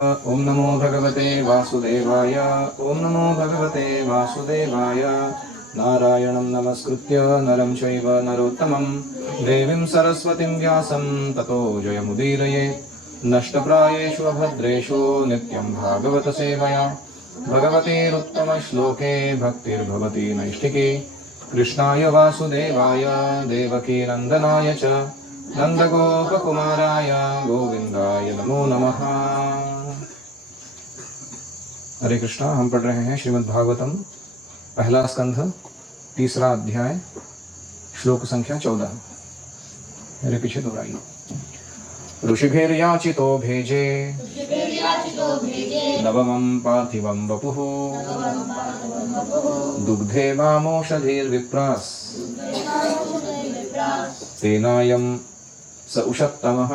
ओम नमो भगवते वासुदेवाय। ओम नमो भगवते वासुदेवाय। नारायणं नमस्कृत्य नरं चैव नरोत्तमं देवीं सरस्वतीं व्यासं ततो जयमुदीरयेत्। नष्टप्रायेषु अभद्रेषु नित्यं भागवत सेवया भगवतेरुत्तमश्लोके भक्तिर्भवति नैष्ठिकी। कृष्णाय वासुदेवाय देवकी नन्दनाय च नन्दगोपकुमाराय गोविन्दाय नमो नमः। हरे कृष्णा। हम पढ़ रहे हैं श्रीमद् भागवतम पहला स्कंध तीसरा अध्याय श्लोक संख्या 14। मेरे पीछे दोहराइए। ऋषिभिर्याचितो भेजे नवमं पार्थिवं वपुः दुग्धे वामोषधीर्विप्रास् तेनायं स उषत्तमः।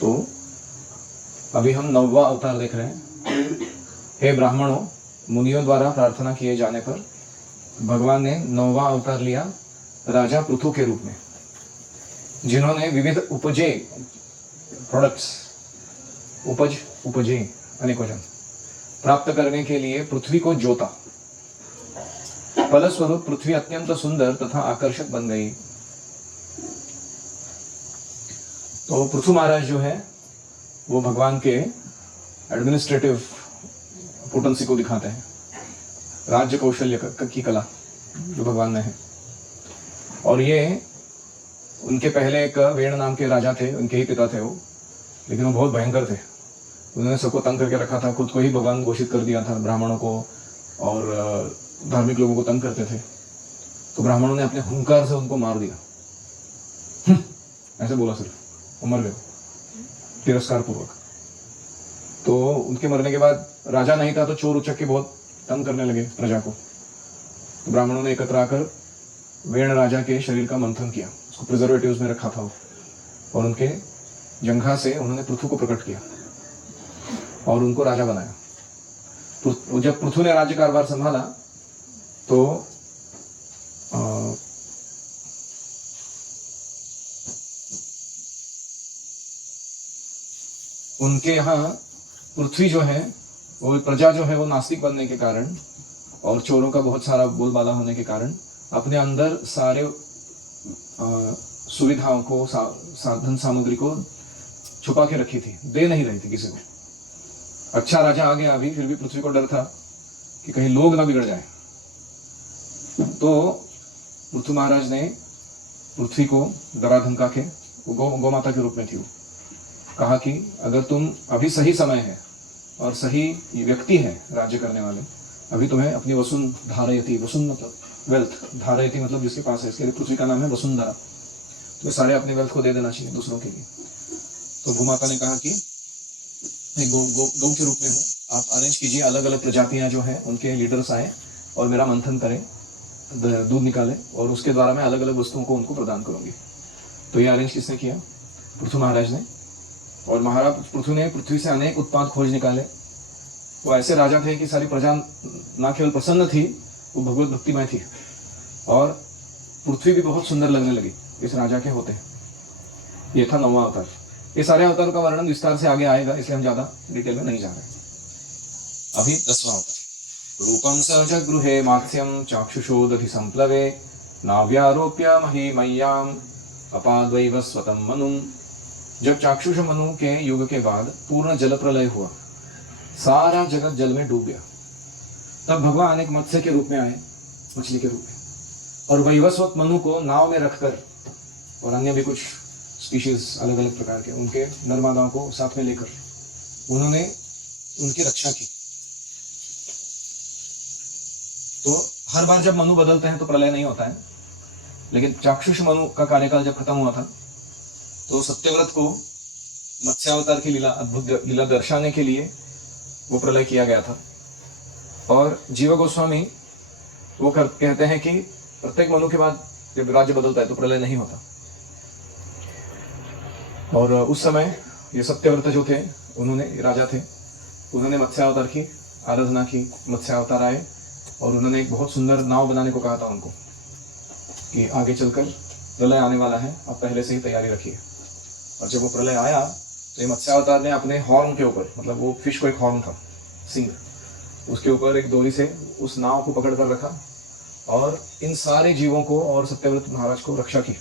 तो अभी हम 9वां अवतार देख रहे हैं। हे ब्राह्मणों, मुनियों द्वारा प्रार्थना किए जाने पर भगवान ने 9वां अवतार लिया राजा पृथु के रूप में, जिन्होंने विविध उपजे प्रोडक्ट्स उपजे अनेकोजन प्राप्त करने के लिए पृथ्वी को जोता। फलस्वरूप पृथ्वी अत्यंत सुंदर तथा आकर्षक बन गई। तो पृथु महाराज जो है वो भगवान के एडमिनिस्ट्रेटिव पोटेंसी को दिखाते हैं, राज्य कौशल्य की कला जो भगवान में है। और ये उनके पहले एक वेण नाम के राजा थे, उनके ही पिता थे वो, लेकिन वो बहुत भयंकर थे। उन्होंने सबको तंग करके रखा था, खुद को ही भगवान घोषित कर दिया था, ब्राह्मणों को और धार्मिक लोगों को तंग करते थे। तो ब्राह्मणों ने अपने हुंकार से उनको मार दिया। ऐसे बोला सिर्फ, मर गए तिरस्कार पूर्वक। तो उनके मरने के बाद राजा नहीं था तो चोर उचक्के बहुत तंग करने लगे प्रजा को। तो ब्राह्मणों ने एकत्र आकर वेण राजा के शरीर का मंथन किया, उसको प्रिजर्वेटिव्स में रखा था और उनके जंघा से उन्होंने पृथु को प्रकट किया और उनको राजा बनाया। तो जब पृथु ने राज्य कारभार संभाला तो उनके यहाँ पृथ्वी जो है वो प्रजा जो है वो नास्तिक बनने के कारण और चोरों का बहुत सारा बोलबाला होने के कारण अपने अंदर सारे सुविधाओं को साधन सामग्री को छुपा के रखी थी, दे नहीं रही थी किसी को। अच्छा राजा आ गया अभी, फिर भी पृथ्वी को डर था कि कहीं लोग ना बिगड़ जाए। तो पृथु महाराज ने पृथ्वी को डरा धमका के, गौ माता के रूप में थी वो, कहा कि अगर तुम अभी सही समय है और सही व्यक्ति है राज्य करने वाले, अभी तुम्हें अपनी वसुन धारयति, वसुन मतलब वेल्थ, धारयति मतलब जिसके पास है, इसके लिए पृथ्वी का नाम है वसुंधरा। तो सारे अपने वेल्थ को दे देना चाहिए दूसरों के लिए। तो भूमाता ने कहा कि मैं गौ के रूप में हूँ, आप अरेंज कीजिए, अलग अलग प्रजातियां जो हैं उनके लीडर्स आए और मेरा मंथन करें, दूध निकाले और उसके द्वारा मैं अलग अलग वस्तुओं को उनको प्रदान करूंगी। तो ये अरेंज किसने किया? पृथु महाराज ने। और महाराज पृथु ने पृथ्वी से अनेक उत्पाद खोज निकाले। वो ऐसे राजा थे कि सारी प्रजा ना केवल प्रसन्न थी, वो भगवत भक्तिमय थी और पृथ्वी भी बहुत सुंदर लगने लगी इस राजा के होते। ये था 9वां अवतार। ये सारे अवतारों का वर्णन विस्तार से आगे आएगा, इसलिए हम ज्यादा डिटेल में नहीं जा रहे। अभी 10वां अवतार। रूपम स जगृहे मात्स्यम चाक्षुषोदधि संप्लवे नाव्यारोप्य महिमय्याम अपाद्वैवस्वतं मनुम। जब चाक्षुष मनु के युग के बाद पूर्ण जल प्रलय हुआ, सारा जगत जल में डूब गया, तब भगवान एक मत्स्य के रूप में आए, मछली के रूप में, और वैवस्वत मनु को नाव में रखकर और अन्य भी कुछ स्पीशीज अलग अलग प्रकार के उनके नरमादाओं को साथ में लेकर उन्होंने उनकी रक्षा की। तो हर बार जब मनु बदलते हैं तो प्रलय नहीं होता है, लेकिन चाक्षुष मनु का कार्यकाल जब खत्म हुआ था तो सत्यव्रत को मत्स्यावतार की लीला, अद्भुत लीला दर्शाने के लिए वो प्रलय किया गया था। और जीव गोस्वामी वो कहते हैं कि प्रत्येक मनु के बाद जब राज्य बदलता है तो प्रलय नहीं होता। और उस समय ये सत्यव्रत जो थे, उन्होंने राजा थे, उन्होंने मत्स्यावतार की आराधना की। मत्स्यावतार आए और उन्होंने एक बहुत सुंदर नाव बनाने को कहा था उनको कि आगे चलकर प्रलय आने वाला है, आप पहले से ही तैयारी रखिए। और जब वो प्रलय आया तो ये मत्स्यावतार ने अपने हॉर्न के ऊपर, मतलब वो फिश को एक हॉर्न था, सिंग, उसके ऊपर एक डोरी से उस नाव को पकड़ कर रखा और इन सारे जीवों को और सत्यव्रत महाराज को रक्षा की,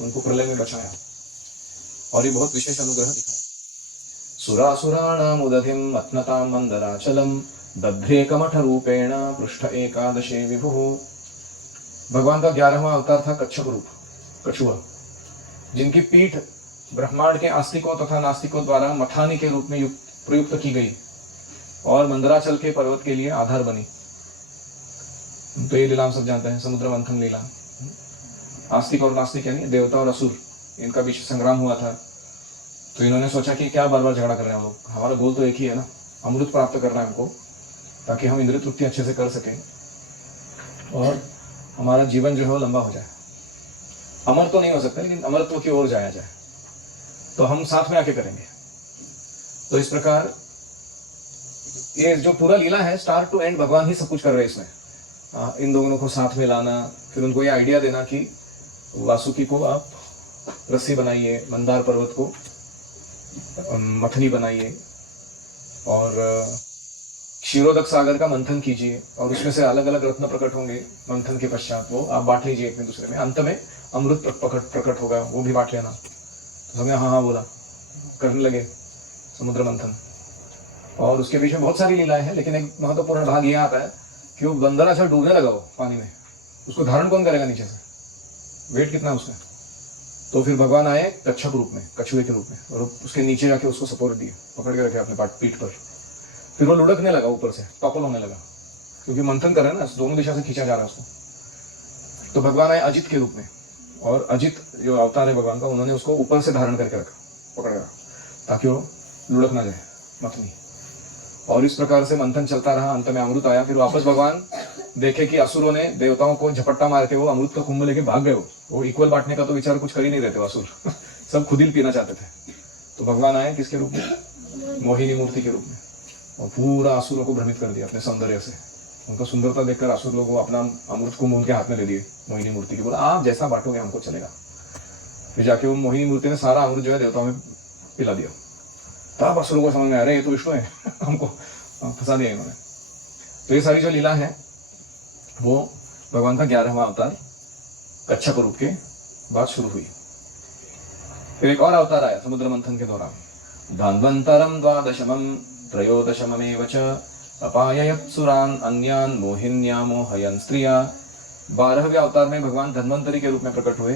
उनको प्रलय में बचाया। और ये बहुत विशेष अनुग्रह दिखाया। सुरासुराणाम उदधिम अत्नताम मंदराचलम दध्रे कमठ रूपेण पृष्ठ एकादशे विभु। भगवान का 11वां अवतार था कच्छप रूप, कछुआ, जिनकी पीठ ब्रह्मांड के आस्तिकों तथा नास्तिकों द्वारा मथानी के रूप में प्रयुक्त की गई और मंदराचल के पर्वत के लिए आधार बनी। तो ये लीला हम सब जानते हैं, समुद्र मंथन लीला। आस्तिक और नास्तिक यानी देवता और असुर, इनका बीच संग्राम हुआ था। तो इन्होंने सोचा कि क्या बार बार झगड़ा कर रहे हैं हम लोग, हमारा गोल तो एक ही है ना, अमृत प्राप्त करना है हमको, ताकि हम इंद्रिय तृप्ति अच्छे से कर सकें और हमारा जीवन जो है वो लंबा हो जाए। अमर तो नहीं हो सकता, लेकिन अमरत्व की ओर जाया जाए, तो हम साथ में आके करेंगे। तो इस प्रकार ये जो पूरा लीला है, स्टार्ट टू एंड भगवान ही सब कुछ कर रहे हैं इसमें। इन दोनों को साथ में लाना, फिर उनको ये आइडिया देना कि वासुकी को आप रस्सी बनाइए, मंदार पर्वत को मथनी बनाइए और क्षीरोदक सागर का मंथन कीजिए और उसमें से अलग अलग रत्न प्रकट होंगे। मंथन के पश्चात वो आप बांट लीजिए एक में दूसरे में, अंत में अमृत प्रकट होगा, वो भी बांट लेना। तो हमने हाँ हाँ बोला, करने लगे समुद्र मंथन। और उसके बीच में बहुत सारी लीलाएं हैं, लेकिन एक महत्वपूर्ण भाग ये आता है कि वो बंदर अच्छा डूबने लगा वो पानी में, उसको धारण कौन करेगा नीचे से, वेट कितना उसका। तो फिर भगवान आए कच्छप रूप में, कछुए के रूप में, और उसके नीचे जाके उसको सपोर्ट दिए, पकड़ के रखे अपने पीठ पर। फिर वो लुढ़कने लगा ऊपर से, टॉपल होने लगा, क्योंकि मंथन कर रहे हैं ना, दोनों दिशा से खींचा जा रहा है उसको। तो भगवान आए अजित के रूप में, और अजित जो अवतार है भगवान का, उन्होंने उसको ऊपर से धारण करके रखा, पकड़ रखा, ताकि वो लुढ़क ना जाए मथनी। और इस प्रकार से मंथन चलता रहा, अंत में अमृत आया। फिर वापस भगवान देखे कि असुरों ने देवताओं को झपट्टा मार के वो अमृत का कुंभ लेके भाग गए। वो इक्वल बांटने का तो विचार कुछ कर ही नहीं रहे थे असुर सब खुद ही पीना चाहते थे। तो भगवान आए किसके रूप में, मोहिनी मूर्ति के रूप में, और पूरा असुरों को भ्रमित कर दिया अपने सौंदर्य से। उनका सुंदरता देखकर असुर लोगों अपना अमृत कुंभ उनके हाथ में दे दिए मोहिनी मूर्ति के, बोला आप जैसा बांटोगे हमको चलेगा। फिर जाके वो मोहिनी मूर्ति ने सारा अमृत जो है देवताओं में पिला दिया। तब असुरों को समझ में आ रहा है ये तो विष्णु है हमको फंसा दिया इन्होंने। तो ये सारी जो लीला है वो भगवान का 11वां अवतार कच्छप रूप के बाद शुरू हुई। फिर एक और अवतार आया समुद्र मंथन के दौरान, धान्वंतरम द्वादशमम त्रयोदशममेव च अपाययत् सुरान अन्यान मोहिन्या मोहयन् स्त्रिया। 12वें अवतार में भगवान धन्वंतरी के रूप में प्रकट हुए।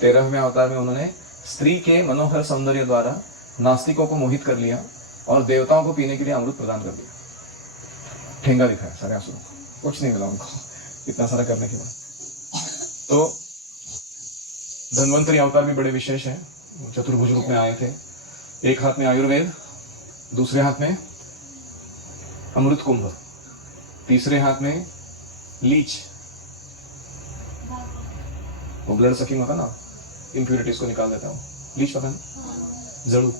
13वें अवतार में उन्होंने स्त्री के मनोहर सौंदर्य द्वारा नास्तिकों को मोहित कर लिया और देवताओं को पीने के लिए अमृत प्रदान कर दिया। ठेंगा दिखाया सारे असुरों को, कुछ नहीं मिला उनको इतना सारा करने के बाद। तो धन्वंतरी अवतार भी बड़े विशेष हैं, चतुर्भुज रूप में आए थे। एक हाथ में आयुर्वेद, दूसरे हाथ में अमृत कुंभ, तीसरे हाथ में लीच, वो ब्लड सकिंग होता ना, इंप्यूरिटीज को निकाल देता है, लीच पता नहीं, जड़ू।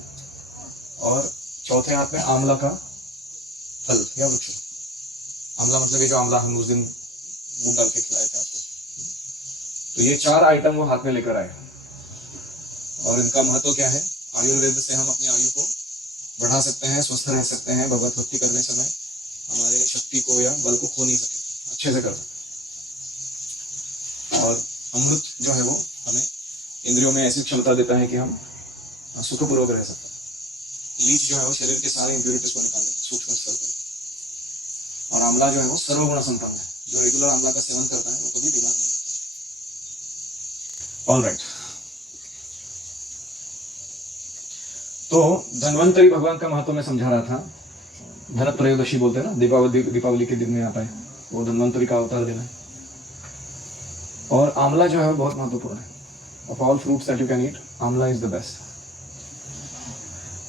और चौथे हाथ में आंवला का फल या वृक्ष। आंवला मतलब ये जो आंवला हम उस दिन दूध डाल के खिलाए थे आपको। तो ये 4 आइटम वो हाथ में लेकर आए। और इनका महत्व क्या है, आयुर्वेद से हम अपनी आयु को बढ़ा सकते हैं, स्वस्थ रह सकते हैं, भगवत भक्ति करने समय हमारे शक्ति को या बल को खो नहीं सकते, अच्छे से कर सकते। और अमृत जो है वो हमें इंद्रियों में ऐसी क्षमता देता है कि हम सुखपूर्वक रह सकते हैं। लीच जो है वो शरीर के सारे इंप्यूरिटीज को निकाल देता है सूक्ष्म स्तर पर। और आंवला जो है वो सर्वगुण संपन्न है, जो रेगुलर आंवला का सेवन करता है वो कभी बीमार नहीं होता। ऑलराइट, तो धन्वंतरी भगवान का महत्व मैं समझा रहा था। धन त्रयोदशी बोलते हैं ना, दीपावली के दिन में आता है, वो धन्वंतरी का अवतार दिन है। और आंवला जो है बहुत महत्वपूर्ण है। Of all fruits that you can eat, आंवला इज द बेस्ट।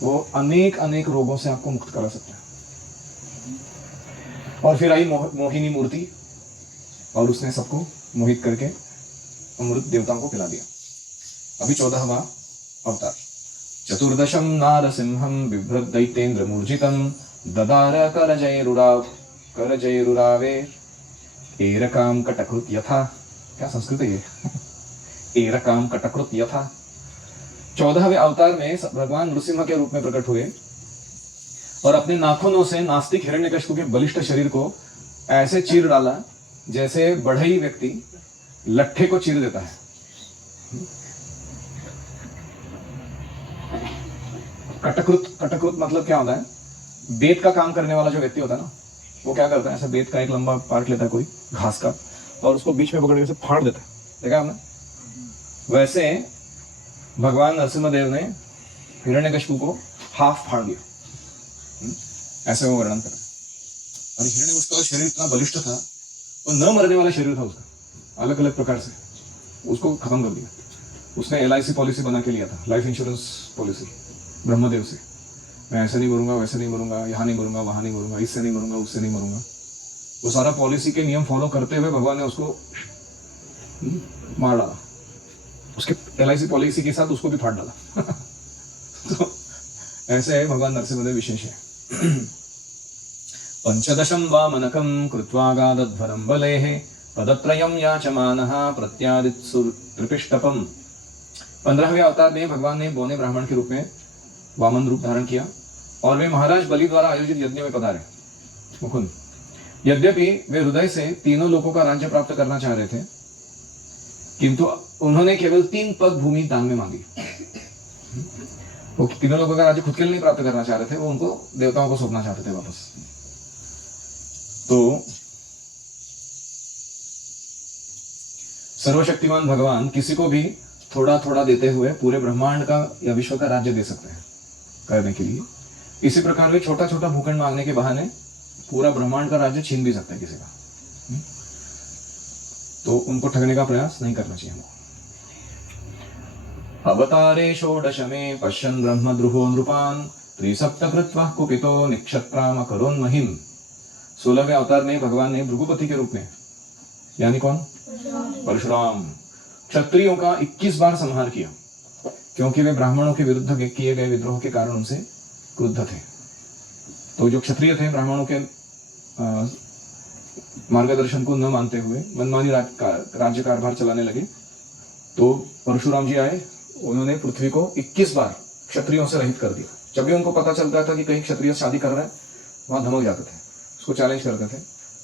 वो अनेक अनेक रोगों से आपको मुक्त करा सकता है। और फिर आई मोहिनी मूर्ति, और उसने सबको मोहित करके अमृत देवताओं को पिला दिया। अभी 14वां अवतार, चतुर्दशम नारसिंहम बिभ्रत दैत्येन्द्र मूर्जितम ददार करजयरुरावे एरकाम कटकृत यथा। क्या संस्कृत है ये एरकाम कटकृत यथा। 14वें अवतार में भगवान नृसिंह के रूप में प्रकट हुए और अपने नाखूनों से नास्तिक हिरण्यकशिपु के बलिष्ठ शरीर को ऐसे चीर डाला जैसे बढ़ई व्यक्ति लट्ठे को चीर देता है। कटकृत मतलब क्या होता है? बेत का काम करने वाला जो व्यक्ति होता है ना, वो क्या करता है, ऐसा बेत का एक लंबा पार्ट लेता है कोई घास का और उसको बीच में पकड़ के उसे फाड़ देता है। देखा आपने? वैसे भगवान नरसिम्हदेव ने हिरण्यकशिपु को हाफ फाड़ दिया। ऐसे वो वर्णन करते। और हिरण्यकशिपु का शरीर इतना बलिष्ठ था, वो न मरने वाला शरीर था उसका, अलग अलग प्रकार से उसको खत्म कर दिया। उसने LIC पॉलिसी बना के लिया था, लाइफ इंश्योरेंस पॉलिसी, ब्रह्मदेव से। मैं ऐसे नहीं मरूंगा, वैसे नहीं मरूंगा, यहाँ नहीं मरूंगा, वहां नहीं मरूंगा, इससे नहीं मरूंगा, उससे नहीं मरूंगा। वो सारा पॉलिसी के नियम फॉलो करते हुए भगवान ने उसको मार डाला। उसके LIC पॉलिसी के साथ उसको भी फाड़ डाला। तो ऐसे भगवान नरसिम्हदेव विशेष है। पंचदशम वामनकं कृत्वा गादध्वरं बलेः पदत्रयं याचमानः प्रत्यादित्सुरत्रिपिष्टपम्। 15वें अवतार में भगवान ने बौने ब्राह्मण के रूप में वामन रूप धारण किया और वे महाराज बलि द्वारा आयोजित यज्ञ में पधारे। मुकुंद, यद्यपि वे हृदय से तीनों लोगों का राज्य प्राप्त करना चाह रहे थे, किंतु उन्होंने केवल 3 पग भूमि दान में मांगी। वो तीनों लोगों का राज्य खुद के लिए नहीं प्राप्त करना चाह रहे थे, वो उनको देवताओं को सौंपना चाहते थे वापस। तो सर्वशक्तिमान भगवान किसी को भी थोड़ा थोड़ा देते हुए पूरे ब्रह्मांड का या विश्व का राज्य दे सकते हैं करने के लिए। इसी प्रकार वे छोटा छोटा भूखंड मांगने के बहाने पूरा ब्रह्मांड का राज्य छीन भी सकते हैं किसी का। तो उनको ठगने का प्रयास नहीं करना चाहिए हमको। अवतारे षोडशमे पश्यन् ब्रह्मद्रुहो नृपान् त्रिसप्तकृत्वा कुपितो निक्षत्राम करोन्महिम्। 16वें अवतार में भगवान ने भृगुपति के रूप में, यानी कौन? परशुराम, क्षत्रियों का 21 बार संहार किया, क्योंकि वे ब्राह्मणों के विरुद्ध किए गए विद्रोह के कारण उनसे क्रुद्ध थे। तो जो क्षत्रिय थे, ब्राह्मणों के मार्गदर्शन को न मानते हुए मनमानी राज्य कारभार चलाने लगे। तो परशुराम जी आए, उन्होंने पृथ्वी को 21 बार क्षत्रियों से रहित कर दिया। जब भी उनको पता चलता था कि कहीं क्षत्रिय शादी कर रहा है, वहां धमक जाते थे, उसको चैलेंज करते थे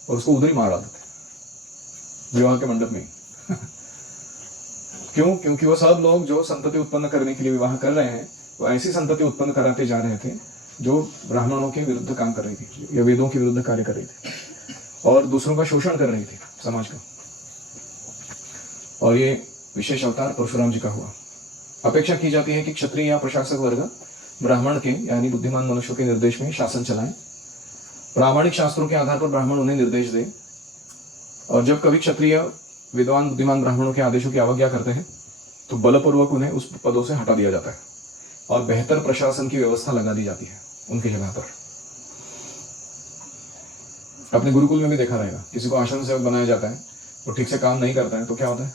और उसको उधर ही मार डालते थे, विवाह के मंडप में। क्यों? क्योंकि वो सब लोग जो संतति उत्पन्न करने के लिए विवाह कर रहे हैं, वो ऐसी संतति उत्पन्न कराते जा रहे थे जो ब्राह्मणों के विरुद्ध काम कर रही थी या वेदों के विरुद्ध कार्य कर रही थी और दूसरों का शोषण कर रही थी समाज का। और ये विशेष अवतार परशुराम जी का हुआ। अपेक्षा की जाती है कि क्षत्रिय या प्रशासक वर्ग ब्राह्मण के यानी बुद्धिमान मनुष्यों के निर्देश में शासन चलाएं। प्रामाणिक शास्त्रों के आधार पर ब्राह्मण उन्हें निर्देश दे, और जब कभी क्षत्रिय विद्वान बुद्धिमान ब्राह्मणों के आदेशों की अवज्ञा करते हैं तो बलपूर्वक उन्हें उस पदों से हटा दिया जाता है और बेहतर प्रशासन की व्यवस्था लगा दी जाती है उनकी जगह पर। अपने गुरुकुल में भी देखा रहेगा, किसी को आश्रम सेवक बनाया जाता है, वो ठीक से काम नहीं करता है तो क्या होता है,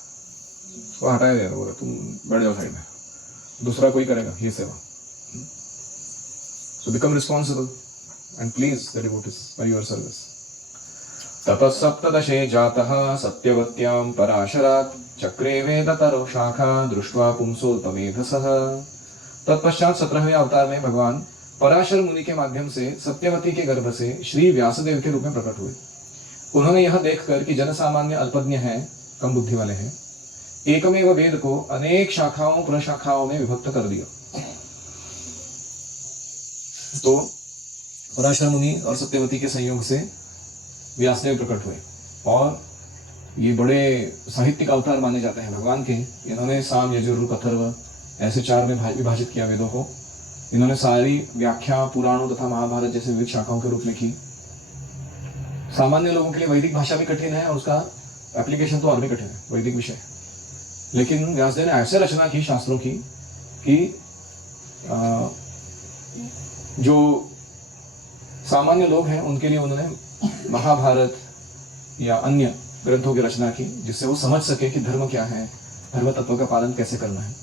वो हटाया जाएगा, बोला तुम बैठ जाओ साइड में, दूसरा कोई करेगा ये सेवा। So become responsible and please the devotees by your service. ततः सप्तदशे जातः सत्यवत्यां पराशरात् चक्रे वेदतरो शाखा दृष्ट्वा पुंसोल्पमेधसः। तत्पश्चात 17वें अवतार में भगवान पराशर मुनि के माध्यम से सत्यवती के गर्भ से श्री व्यासदेव के रूप में प्रकट हुए। उन्होंने यह देखकर कि जनसामान्य अल्पज्ञ हैं, कम बुद्धि वाले हैं, एकमेव वेद को अनेक शाखाओं प्रशाखाओं में विभक्त कर दिया। तो पराशर मुनि और सत्यवती के संयोग से व्यासदेव प्रकट हुए और ये बड़े साहित्यिक अवतार माने जाते हैं भगवान के। इन्होंने साम यजुर्वेद अथर्व ऐसे 4 में विभाजित किया वेदों को। इन्होंने सारी व्याख्या पुराणों तथा महाभारत जैसे विविध शाखाओं के रूप में की। सामान्य लोगों के लिए वैदिक भाषा भी कठिन है और उसका एप्लीकेशन तो और भी कठिन है, वैदिक विषय। लेकिन व्यासदेव ने ऐसे रचना की शास्त्रों की कि जो सामान्य लोग हैं उनके लिए उन्होंने महाभारत या अन्य ग्रंथों की रचना की, जिससे वो समझ सके कि धर्म क्या है, धर्म तत्व का पालन कैसे करना है।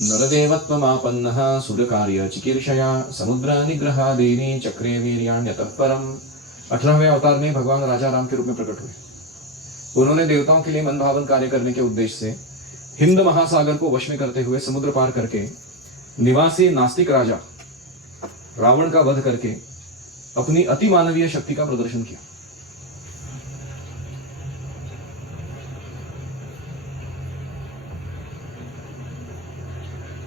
नरदेवत्वमापन्नः सुरकार्य चिकीर्षया समुद्र निग्रहादीनि चक्रे वीर्याण्यतः परम्। 18वें अवतार में भगवान राजा राम के रूप में प्रकट हुए। उन्होंने देवताओं के लिए मनभावन कार्य करने के उद्देश्य से हिंद महासागर को वश में करते हुए समुद्र पार करके निवासी नास्तिक राजा रावण का वध करके अपनी अति मानवीय शक्ति का प्रदर्शन किया।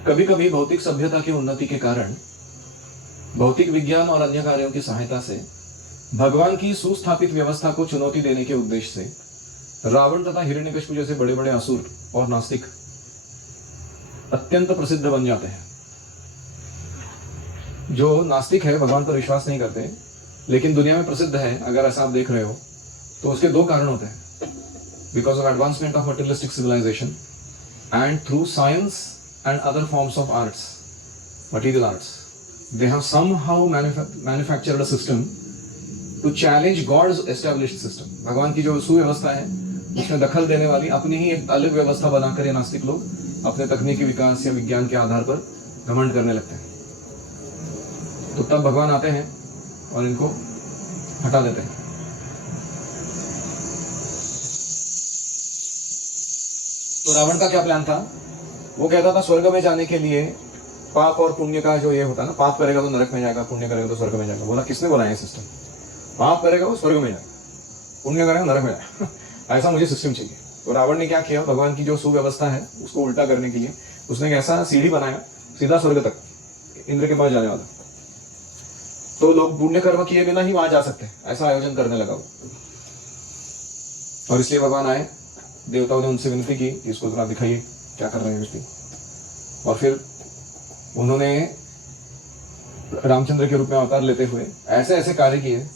कभी कभी भौतिक सभ्यता की उन्नति के कारण भौतिक विज्ञान और अन्य कार्यों की सहायता से भगवान की सुस्थापित व्यवस्था को चुनौती देने के उद्देश्य से रावण तथा हिरण्यकशिपु जैसे बड़े बड़े असुर और नास्तिक अत्यंत प्रसिद्ध बन जाते हैं। जो नास्तिक है, भगवान पर विश्वास नहीं करते, लेकिन दुनिया में प्रसिद्ध है, अगर ऐसा आप देख रहे हो तो उसके दो कारण होते हैं। Because of advancement of materialistic civilization and through science and other forms of arts, material arts, they have somehow manufactured a system to challenge God's established system. भगवान की जो सुव्यवस्था है उसमें दखल देने वाली अपनी ही एक अलग व्यवस्था बनाकर ये नास्तिक लोग अपने तकनीकी विकास या विज्ञान के आधार पर घमंड करने लगते हैं। तो तब भगवान आते हैं और इनको हटा देते हैं। तो रावण का क्या प्लान था? वो कहता था स्वर्ग में जाने के लिए पाप और पुण्य का जो ये होता है ना, पाप करेगा तो नरक में जाएगा, पुण्य करेगा तो स्वर्ग में जाएगा। बोला किसने बनाया सिस्टम? पाप करेगा वो स्वर्ग में जाएगा, पुण्य करेगा नरक में जाएगा। ऐसा मुझे सिस्टम चाहिए। तो रावण ने क्या किया? भगवान की जो सुव्यवस्था है उसको उल्टा करने के लिए उसने एक ऐसा सीढ़ी बनाया सीधा स्वर्ग तक, इंद्र के पास जाने वाला। तो लोग पुण्य कर्म किए बिना ही वहां जा सकते हैं, ऐसा आयोजन करने लगा वो। और इसलिए भगवान आए, देवताओं ने उनसे विनती की कि इसको जरा दिखाइए क्या कर रहे हैं व्यक्ति। और फिर उन्होंने रामचंद्र के रूप में अवतार लेते हुए ऐसे ऐसे कार्य किए,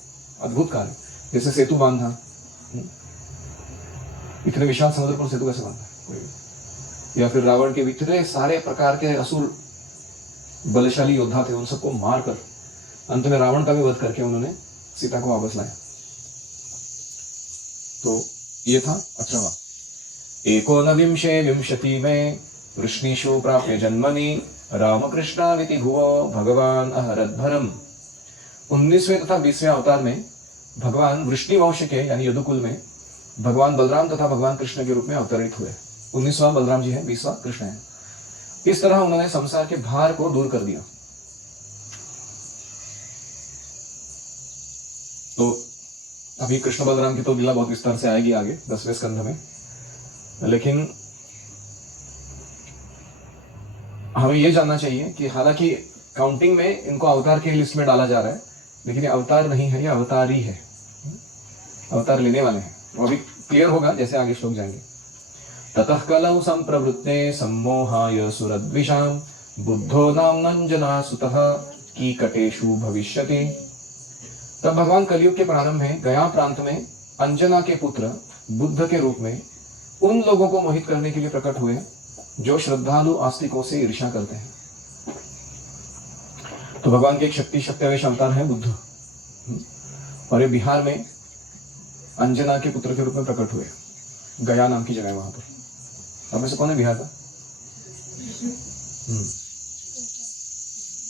अद्भुत कार्य, जैसे सेतु बांधा। इतने विशाल समुद्र पर सेतु कैसे बांधा? या फिर रावण के इतने सारे प्रकार के असुर बलशाली योद्धा थे, उन सबको मारकर अंत में रावण का भी वध करके उन्होंने सीता को वापस लाया। तो ये था 18वां। एकोनविंशे विंशति में वृष्णिषु प्राप्य जन्मनि रामकृष्णाविति भुवो भगवान अहरद्भरम। 19वें तथा 20वें अवतार में भगवान वृष्णि वंश के यानी यदुकुल में भगवान बलराम तथा भगवान कृष्ण के रूप में अवतरित हुए। 19वां बलराम जी है, 20वां कृष्ण है। इस तरह उन्होंने संसार के भार को दूर कर दिया। तो अभी कृष्ण बलराम की तो लीला बहुत विस्तार से आएगी आगे 10वें स्कंध में, लेकिन हमें यह जानना चाहिए कि हालांकि काउंटिंग में इनको अवतार के लिस्ट में डाला जा रहा है, लेकिन ये अवतार नहीं है, ये अवतारी है, अवतार लेने वाले हैं। वो अभी क्लियर होगा जैसे आगे श्लोक जाएंगे। ततः कलौ संप्रवृत्ते सम्मोहाय सुरद्विषां बुद्धो नाम्नंजना सुतः कीकटेषु भविष्यति। तब भगवान कलयुग के प्रारंभ में गया प्रांत में अंजना के पुत्र बुद्ध के रूप में उन लोगों को मोहित करने के लिए प्रकट हुए जो श्रद्धालु आस्तिकों से ईर्ष्या करते हैं। तो भगवान की एक शक्तिवेश अवतार है बुद्ध, और ये बिहार में अंजना के पुत्र के रूप में प्रकट हुए, गया नाम की जगह वहां पर। अब में से कौन है बिहार का?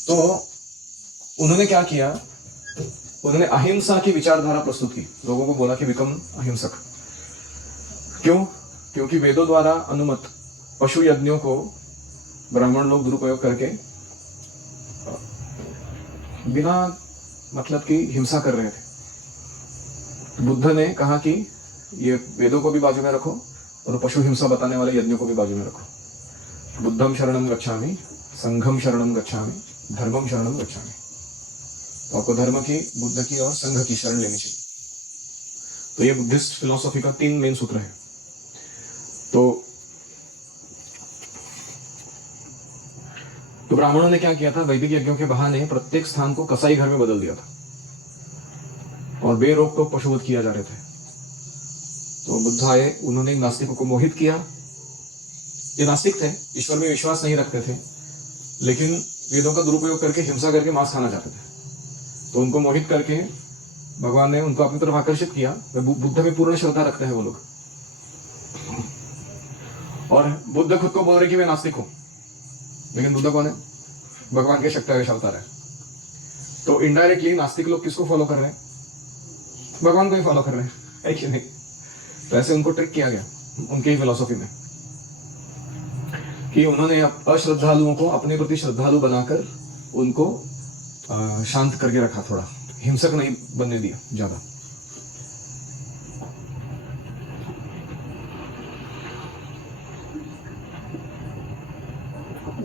तो उन्होंने क्या किया? उन्होंने अहिंसा की विचारधारा प्रस्तुत की, लोगों को बोला कि बिकम अहिंसक। क्यों? क्योंकि वेदों द्वारा अनुमत पशु यज्ञों को ब्राह्मण लोग दुरुपयोग करके बिना मतलब की हिंसा कर रहे थे। बुद्ध ने कहा कि ये वेदों को भी बाजू में रखो और पशु हिंसा बताने वाले यज्ञों को भी बाजू में रखो। बुद्धम शरणम गच्छामि, संघम शरणम गच्छामि, धर्मम शरणम गच्छामि। तो आपको धर्म की, बुद्ध की और संघ की शरण लेनी चाहिए। तो ये बुद्धिस्ट फिलोसॉफी का 3 मेन सूत्र है। तो ब्राह्मणों ने क्या किया था? वैदिक यज्ञों के बहाने प्रत्येक स्थान को कसाई घर में बदल दिया था और बेरोक टोक पशुवध किया जा रहे थे। तो बुद्ध आए, उन्होंने नास्तिकों को मोहित किया। ये नास्तिक थे, ईश्वर में विश्वास नहीं रखते थे, लेकिन वेदों का दुरुपयोग करके हिंसा करके मांस खाना चाहते थे। तो उनको मोहित करके भगवान ने उनको अपनी तरफ आकर्षित किया। बुद्ध में पूर्ण श्रद्धा रखते हैं वो लोग, और बुद्ध खुद को बोल रहे कि मैं नास्तिक हूं, लेकिन बुद्ध कौन है? भगवान के शक्तिवेश अवतार है। तो इनडायरेक्टली नास्तिक लोग किसको फॉलो कर रहे हैं? भगवान को ही फॉलो कर रहे हैं, है कि नहीं? तो ऐसे उनको ट्रिक किया गया उनके ही फिलॉसफी में कि उन्होंने अश्रद्धालुओं को अपने प्रति श्रद्धालु बनाकर उनको शांत करके रखा, थोड़ा हिंसक नहीं बनने दिया ज्यादा।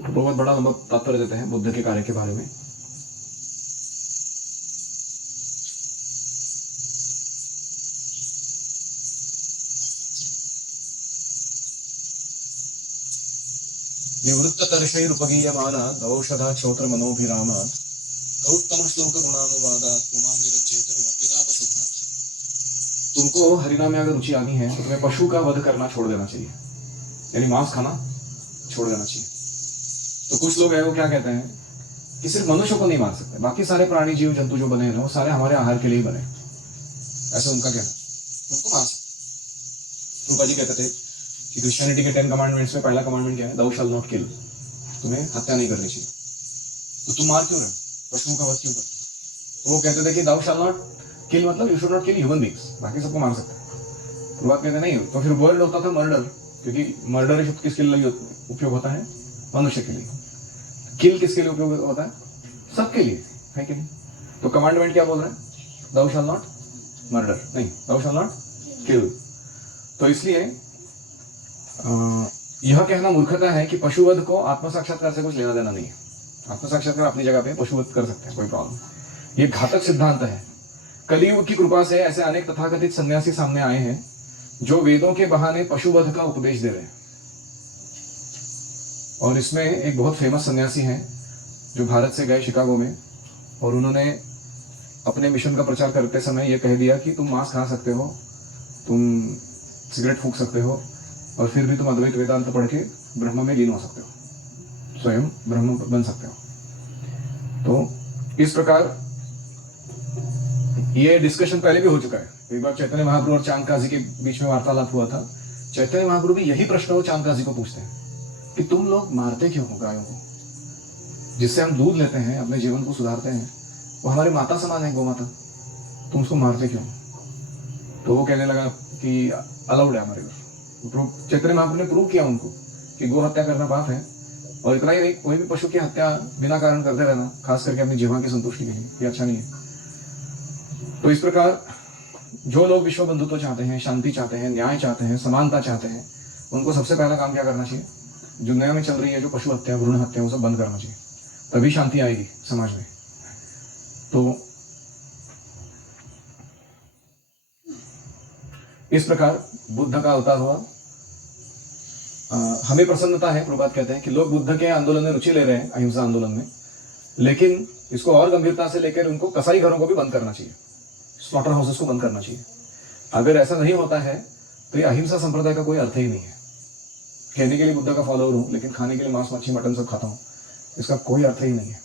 बहुत बड़ा लंबा तात्पर्य देते हैं बुद्ध के कार्य के बारे में। निवृत्त तर्षैरुपगीयमानात् औषधात् श्रोत्र मनोभिरामात् गौतम श्लोक गुणानुवादात् पुमान् निरज्येत विदा पशुघ्नात्। तुमको हरिनाम में अगर रुचि आनी है तो तुम्हें पशु का वध करना छोड़ देना चाहिए, यानी मांस खाना छोड़ देना चाहिए। तो कुछ लोग हैं वो क्या कहते हैं कि सिर्फ मनुष्य को नहीं मार सकते, बाकी सारे प्राणी जीव जंतु जो बने हैं वो सारे हमारे आहार के लिए ही बने, ऐसा उनका कहना, उनको मार सकते। रूपा जी कहते थे कि क्रिश्चियनिटी के 10 कमांडमेंट्स में पहला कमांडमेंट क्या है, दाउ शैल नॉट किल, तुम्हें हत्या नहीं करनी चाहिए। तो तुम मार क्यों रहे, पशुओं का वध क्यों कर? तो वो कहते थे कि दाउ शैल नॉट किल मतलब you should not kill human beings, बाकी सबको मार सकते हैं। तो बात कहते नहीं, तो फिर वर्ड होता था मर्डर, क्योंकि मर्डर शब्द किसके लिए उपयोग होता है, मनुष्य के लिए। किल किसके लिए उपयोग होता है, सबके लिए, है कि नहीं? तो कमांडमेंट क्या बोल रहे हैं, दाउ शैल नॉट मर्डर, नहीं दाउ शैल नॉट किल। तो इसलिए यह कहना मूर्खता है कि पशुवध को आत्म साक्षात्कार से कुछ लेना देना नहीं है। आत्म साक्षात्कार अपनी जगह पे पशुवध कर सकते हैं, कोई प्रॉब्लम। ये घातक सिद्धांत है। कलियुग की कृपा से ऐसे अनेक तथाकथित सन्यासी सामने आए हैं जो वेदों के बहाने पशुवध का उपदेश दे रहे हैं। और इसमें एक बहुत फेमस सन्यासी हैं जो भारत से गए शिकागो में, और उन्होंने अपने मिशन का प्रचार करते समय यह कह दिया कि तुम मांस खा सकते हो, तुम सिगरेट फूंक सकते हो, और फिर भी तुम अद्वैत वेदांत पढ़ के ब्रह्म में लीन हो सकते हो, स्वयं ब्रह्म बन सकते हो। तो इस प्रकार ये डिस्कशन पहले भी हो चुका है। एक बार चैतन्य महाप्रभु और चांद काजी के बीच में वार्तालाप हुआ था। चैतन्य महाप्रभु भी यही प्रश्न वो चांद काजी को पूछते हैं कि तुम लोग मारते क्यों हो गायों को, जिससे हम दूध लेते हैं, अपने जीवन को सुधारते हैं, वो हमारी माता समान है, गौ माता, तुम उसको मारते क्यों? तो वो कहने लगा कि अलाउड है हमारे घर। चैतन्य महाप्रभु ने प्रूव किया उनको कि गो हत्या करना पाप है, और इतना ही नहीं, कोई भी पशु की हत्या बिना कारण करते रहना, खास करके अपनी जीवा की संतुष्टि के लिए, ये अच्छा नहीं है। तो इस प्रकार जो लोग विश्व बंधुत्व चाहते हैं, शांति चाहते हैं, न्याय चाहते हैं, समानता चाहते हैं, उनको सबसे पहला काम क्या करना चाहिए, जो दुनिया में चल रही है जो पशु हत्या, भ्रूण हत्या, वो सब बंद करना चाहिए, तभी शांति आएगी समाज में। तो इस प्रकार बुद्ध का अवतार हुआ। हमें प्रसन्नता है, प्रभुपाद कहते हैं कि लोग बुद्ध के आंदोलन में रुचि ले रहे हैं, अहिंसा आंदोलन में, लेकिन इसको और गंभीरता से लेकर उनको कसाई घरों को भी बंद करना चाहिए, स्लॉटर हाउसेस को बंद करना चाहिए। अगर ऐसा नहीं होता है तो ये अहिंसा संप्रदाय का कोई अर्थ ही नहीं है। कहने के लिए बुद्ध का फॉलोअर हूं, लेकिन खाने के लिए मांस मच्छी मटन सब खाता हूं, इसका कोई अर्थ ही नहीं है।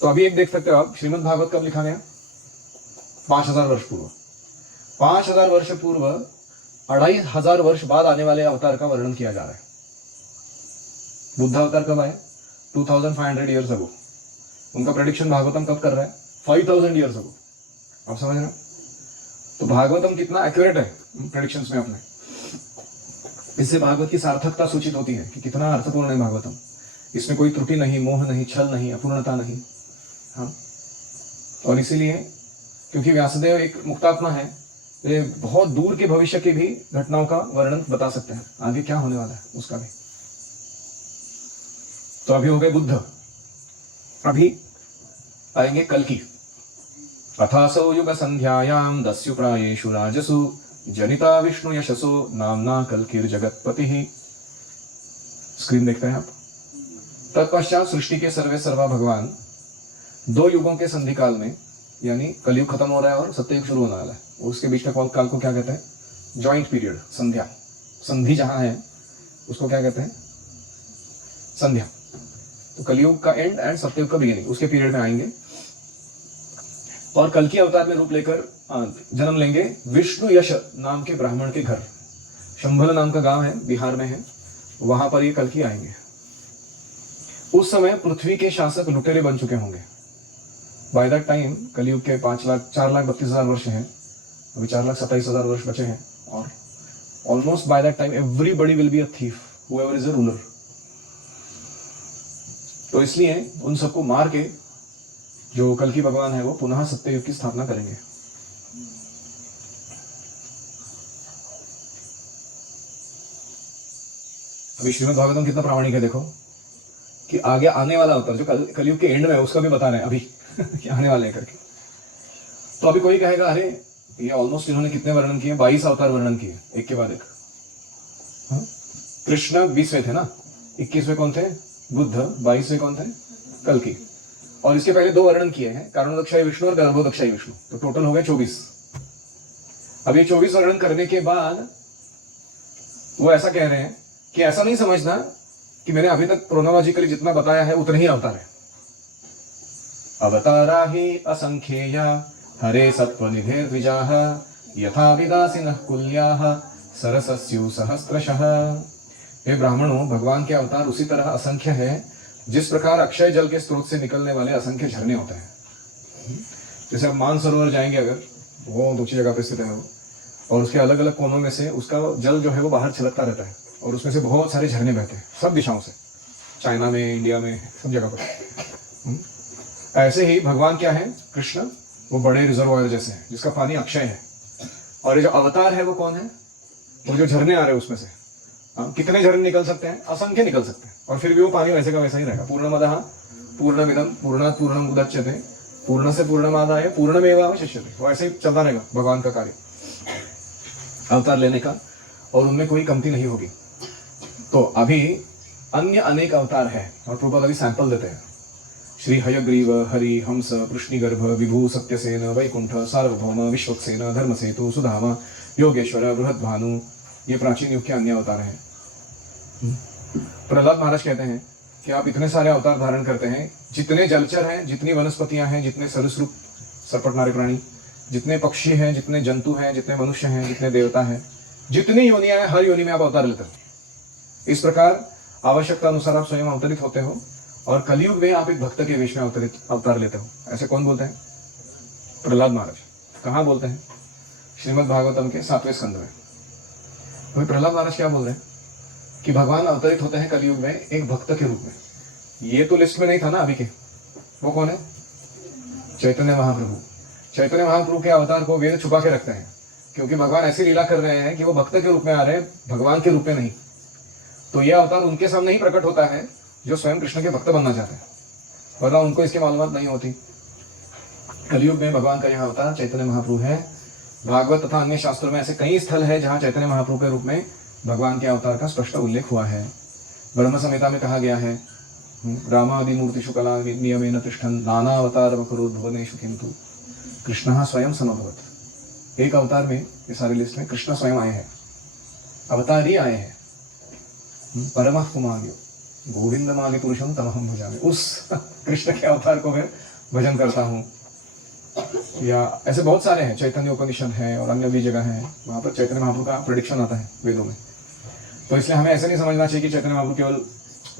तो अभी एक देख सकते हो आप, श्रीमद् भागवत कब लिखा गया, 5000 वर्ष पूर्व। 5000 वर्ष पूर्व 2500 वर्ष बाद आने वाले अवतार का वर्णन किया जा रहा है। बुद्ध अवतार कब आए, 2500 ईयर्स अगो। उनका प्रेडिक्शन भागवतम कब कर रहा है, 5000 ईयर्स अगो। आप समझ रहे हो? तो भागवतम कितना एक्यूरेट है प्रेडिक्शंस में अपने। इससे भागवत की सार्थकता सूचित होती है कि कितना अर्थपूर्ण है भागवतम। इसमें कोई त्रुटि नहीं, मोह नहीं, छल नहीं, अपूर्णता नहीं। हाँ, और इसीलिए क्योंकि व्यासदेव एक मुक्तात्मा है, वे बहुत दूर के भविष्य की भी घटनाओं का वर्णन बता सकते हैं, आगे क्या होने वाला है उसका भी। तो अभी हो गए बुद्ध, अभी आएंगे कल की। अथासौ युग संध्यायाम दस्यु प्रायेषु राजसु जनिता विष्णु यशसो नामना कल्किर जगतपति। स्क्रीन देखते हैं आप। तत्पश्चात सृष्टि के सर्वे सर्वा भगवान 2 युगों के संधि काल में, यानी कलयुग खत्म हो रहा है और सत्ययुग शुरू होने वाला है, उसके बीच का काल को क्या कहते हैं, जॉइंट पीरियड, संध्या। संधि जहां है उसको क्या कहते हैं, संध्या। तो कलयुग का एंड एंड सत्ययुग का बिगिनिंग, उसके पीरियड में आएंगे और कल की अवतार में रूप लेकर जन्म लेंगे विष्णु यश नाम के ब्राह्मण के घर। शंभल नाम का गांव है, बिहार में है, वहां पर ये कल की आएंगे। उस समय पृथ्वी के शासक लुटेरे बन चुके होंगे। बाय दैट टाइम कलयुग के 4,32,000 वर्ष हैं, अभी 4,27,000 वर्ष बचे हैं, और almost by that time everybody will be a thief, whoever is a ruler. तो इसलिए उन सबको मार के जो कल की भगवान है वो पुनः सत्ययुग की स्थापना करेंगे। अभी श्रीमद् भागवतम कितना प्रामाणिक है देखो, कि आगे आने वाला अवतार जो कलयुग के एंड में है उसका भी बता रहे हैं अभी कि आने वाले हैं करके। तो अभी कोई कहेगा अरे ये ऑलमोस्ट इन्होंने कितने वर्णन किए, 22 अवतार वर्णन किए एक के बाद एक। कृष्ण 20वें थे ना, 21वें कौन थे? बुद्ध। 22वें कौन थे? कल्कि। और इसके पहले 2 वर्णन किए हैं, कारणोदक्षाई विष्णु और गर्भोदक्षाई विष्णु, तो टोटल हो गए 24। अब ये 24 वर्णन करने के बाद वो ऐसा कह रहे हैं कि ऐसा नहीं समझना कि मैंने अभी तक प्रोनोलॉजिकली जितना बताया है उतने ही अवतार है। अवतारा ही असंख्येया हरे सत्वनिधे द्विजाः यथा विदासिनः कुल्याः सरसस्यु सहस्त्रशः। हे ब्राह्मणों, भगवान के अवतार उसी तरह असंख्य है जिस प्रकार अक्षय जल के स्रोत से निकलने वाले असंख्य झरने होते हैं। जैसे आप मानसरोवर जाएंगे, अगर वो ऊंची जगह पे स्थित है वो, और उसके अलग अलग कोनों में से उसका जल जो है वो बाहर छलकता रहता है, और उसमें से बहुत सारे झरने बहते हैं सब दिशाओं से, चाइना में, इंडिया में, सब जगह पर। ऐसे ही भगवान क्या है? कृष्ण वो बड़े रिजर्वायर जैसे हैं जिसका पानी अक्षय है। और ये जो अवतार है वो कौन है? वो जो झरने आ रहे हैं उसमें से कितने झरने निकल सकते हैं? असंख्य निकल सकते हैं, और फिर भी वो पानी वैसे का वैसा ही रहेगा। पूर्णमदः पूर्णमिदं पूर्णात् पूर्णमुदच्यते पूर्णस्य पूर्णमादाय पूर्णमेवावशिष्यते। वो ऐसे ही चलता रहेगा भगवान का कार्य अवतार लेने का, और उनमें कोई कमती नहीं होगी। तो अभी अन्य अनेक अवतार है, और प्रभुपाद अभी सैंपल देते हैं। श्री हयग्रीव, हरि, हंस, कृष्णिगर्भ, विभु, सत्यसेन, वैकुंठ, सार्वभौम, विश्वक्सेन, धर्मसेतु, सुधामा, योगेश्वर, बृहद्भानु, ये प्राचीन युग के अन्य अवतार हैं। प्रहलाद महाराज कहते हैं कि आप इतने सारे अवतार धारण करते हैं, जितने जलचर हैं, जितनी वनस्पतियां हैं, जितने सरीसृप सरपटनारे प्राणी, जितने पक्षी हैं, जितने जंतु हैं, जितने मनुष्य हैं, जितने देवता हैं, जितनी योनियां हैं, हर योनि में आप अवतार लेते हो। इस प्रकार आवश्यकता अनुसार आप स्वयं अवतरित होते हो, और कलयुग में आप एक भक्त के वेश में अवतार लेते हो। ऐसे कौन बोलते हैं? प्रहलाद महाराज। कहाँ बोलते हैं? श्रीमद् भागवतम के 7वें स्कंद में। वही प्रहलाद महाराज क्या बोल रहे हैं कि भगवान अवतरित होते हैं कलयुग में एक भक्त के रूप में। ये तो लिस्ट में नहीं था ना अभी के। वो कौन है? चैतन्य महाप्रभु। चैतन्य महाप्रभु के अवतार को वेद छुपा के रखते हैं, क्योंकि भगवान ऐसी लीला कर रहे हैं कि वो भक्त के रूप में आ रहे हैं, भगवान के रूप में नहीं। तो यह अवतार उनके सामने ही प्रकट होता है जो स्वयं कृष्ण के भक्त बनना चाहते हैं, वरना उनको इसकी मालूमात नहीं होती। कलयुग में भगवान का यह अवतार चैतन्य महाप्रभु है। भागवत तथा अन्य शास्त्रों में ऐसे कई स्थल है जहाँ चैतन्य महाप्रभु के रूप में भगवान के अवतार का स्पष्ट उल्लेख हुआ है। ब्रह्म संहिता में कहा गया है, रामादि मूर्तिषु कला नियमेन तिष्ठन् नाना अवतार करोत् भुवनेषु किन्तु कृष्णः स्वयं समभवत्। एक अवतार में, ये सारी लिस्ट में कृष्ण स्वयं आए हैं, अवतार ही आए हैं। परमः पुमान्यो गोविंदमादि पुरुषम तमहम भजामि। उस कृष्ण के अवतार को मैं भजन करता हूँ। या ऐसे बहुत सारे हैं, चैतन्य उपनिषद है और अन्य भी जगह है, वहाँ पर चैतन्य महाप्रभु का प्रेडिक्शन आता है वेदों में। तो इसलिए हमें ऐसे नहीं समझना चाहिए कि चैतन्य महाप्रभु केवल